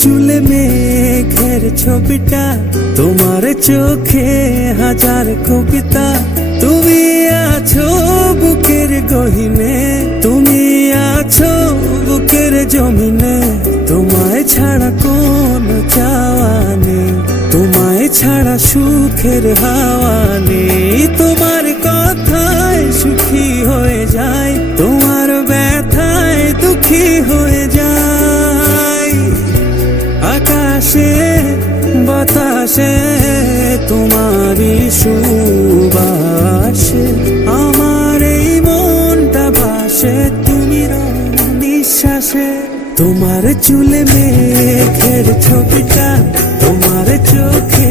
চুলে মেঘের ছবিটা, তোমার চোখে হাজার কবিতা। তুমি আছো বুকের গহিনে, তুমি আছো বুকের জমিনে। তোমায় ছাড়া কোন চাওয়া নেই, তোমায় ছাড়া সুখের হাওয়া নেই। তোমার কথায় সুখী হয়ে যায় তোমার ব্যথায় দুঃখী হয়ে বাতাসে তোমারই সুবাসে। আমার এই মনটা ভাসে, তুমি নিঃশ্বাসে। তোমার চুলে মেঘের ছবিটা, তোমার চোখে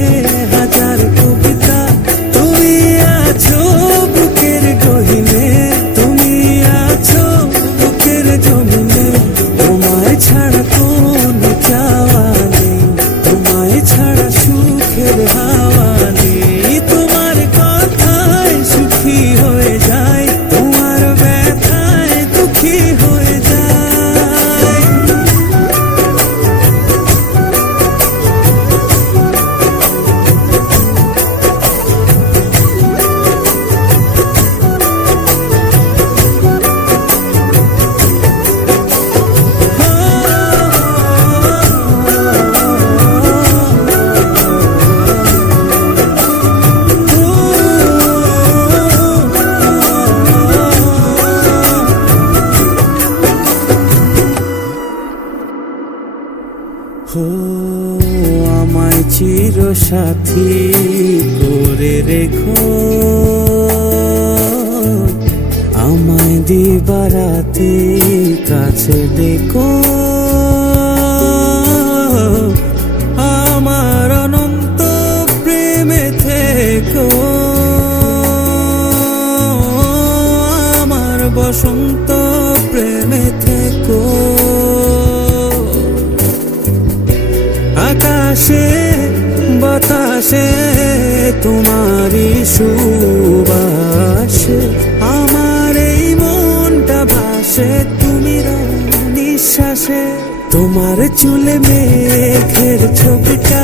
হো আমায় চির সাথী করে রেখো। আমায় দিবারাতি কাছে দেখো। আমার অনন্ত প্রেমে থেকো। আমার বসন্ত প্রেমে বাতাসে তোমারই সুবাস। আমার এই মনটা ভাসে তুমি নিঃশ্বাসে। তোমার চুলে মেঘের ছবিটা